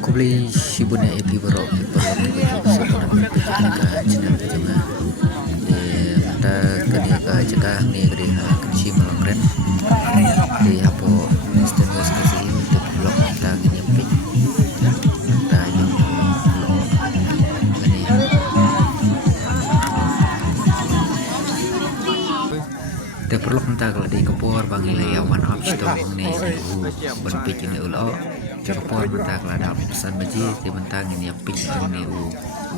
kubli shibune epi borok sekolah mereka jenang jema mata kedia jeka ni kedi kunci melongren di hapo stainless kasih untuk blok kita gini epi kita yang ini te perlu entah kalau di kepor bangilai awan upstone ni berpikir ini ulo Kapor mentah kalau ada pesan baji di mentang ini yang pink ini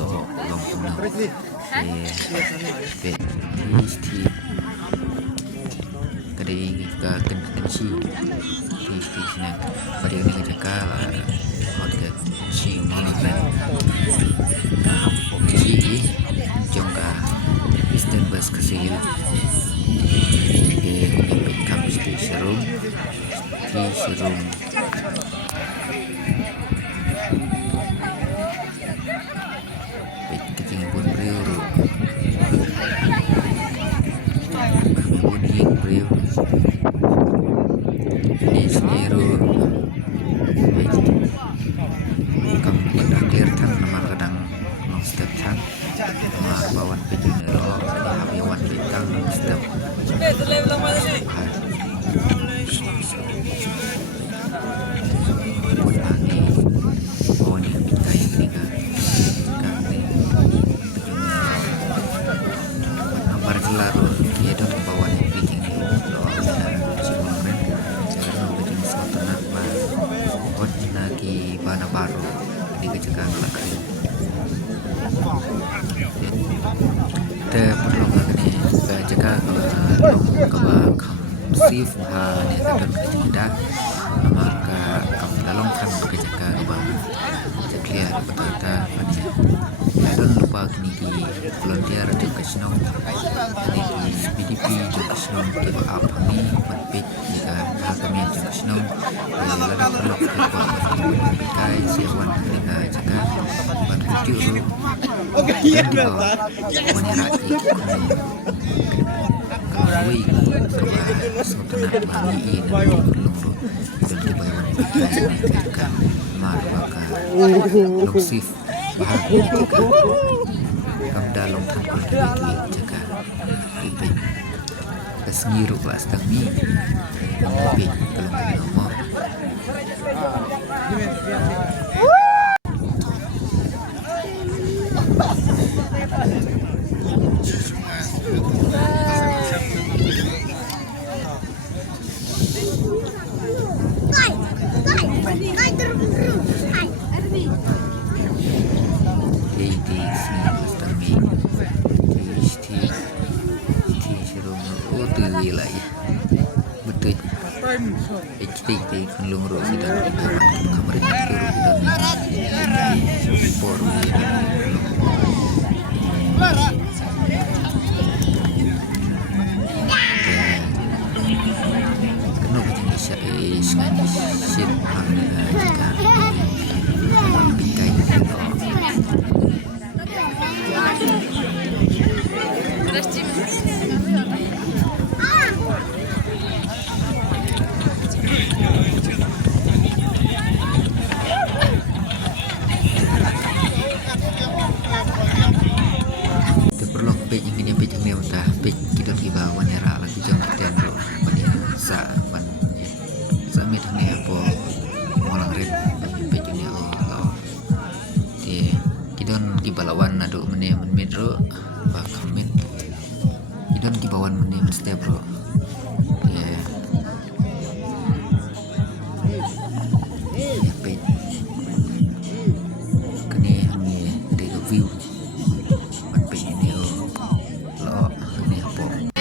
lo long punya isti kadai ke kenci isti sini pada ini kerja hot ke ci malam dan ci jangka Eastern bus kesihil ke kampus di serum sif ni kadang kita maka kamu dalam kan bekerja kebang ceklia betul-betul dan lupa kini volunteer di Kesnong ini di BDP di Kesnong di apa ni berpik jika kami di Kesnong lalu perlu kita kai sewan kita jaga bertuju dan di bawah menyerati Wei kebah sebenarnya bagi ini peluru jadi bayan kita marwaka loksif bahagia kita kam dalam tangkul kita jaga ibe kesngiru kelas kami ibe belum nama Ikti kunlung ro sidang kamar itu dan forum kenapa jadi sengaja sih jika pikai balawan adu mene menmidro ba kamen idon di bawan mene mesti bro ya pe kene ni de view pat pe ni lo ni apa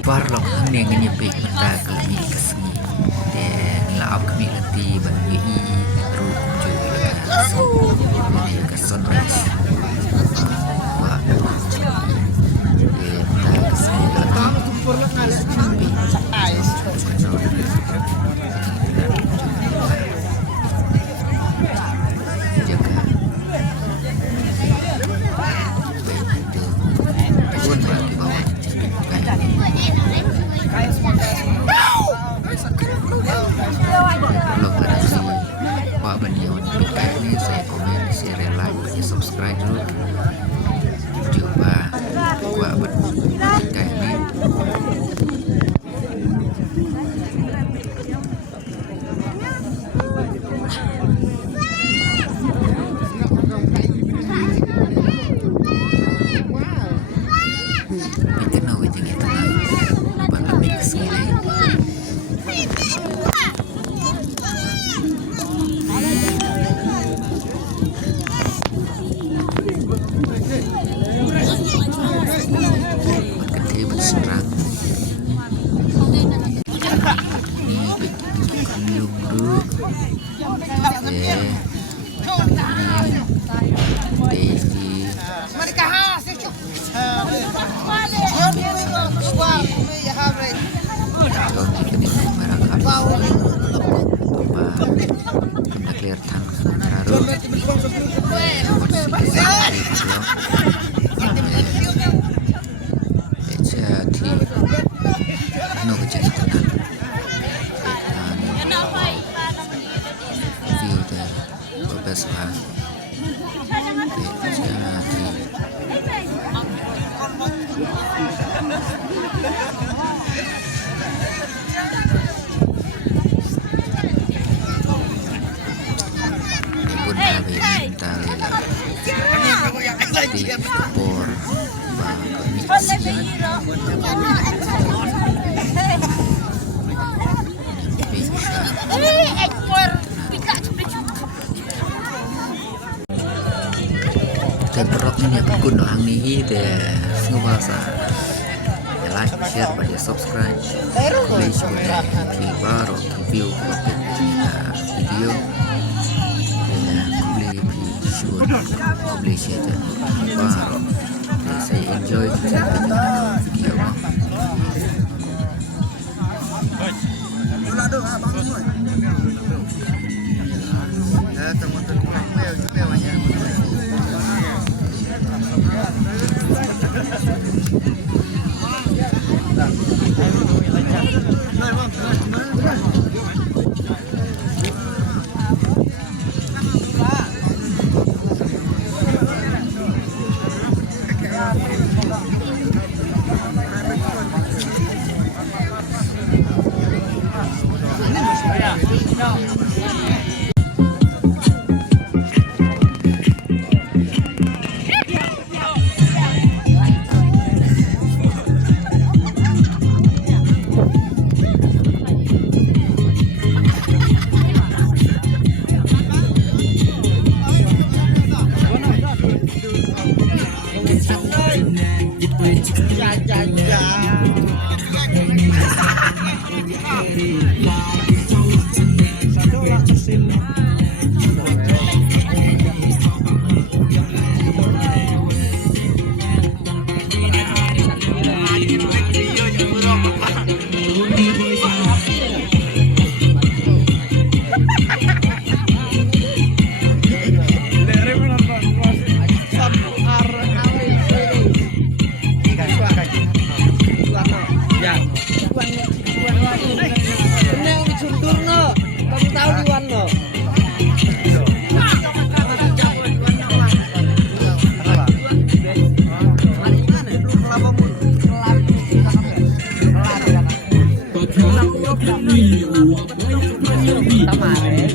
Parlok hang yang nyepik mata kelami keseni dan laap kami nanti bagi ru juga ke sunrise wah mata keseni saya komen, share, like, dan subscribe dulu. Coba gua bertiga ini. Bikin nawe jadi tenang, bakal mix ini. Beroknya pun doang nih deh semua like, share, dan subscribe. Please sudah baru review video publish itu baru saya enjoy video Kemarin,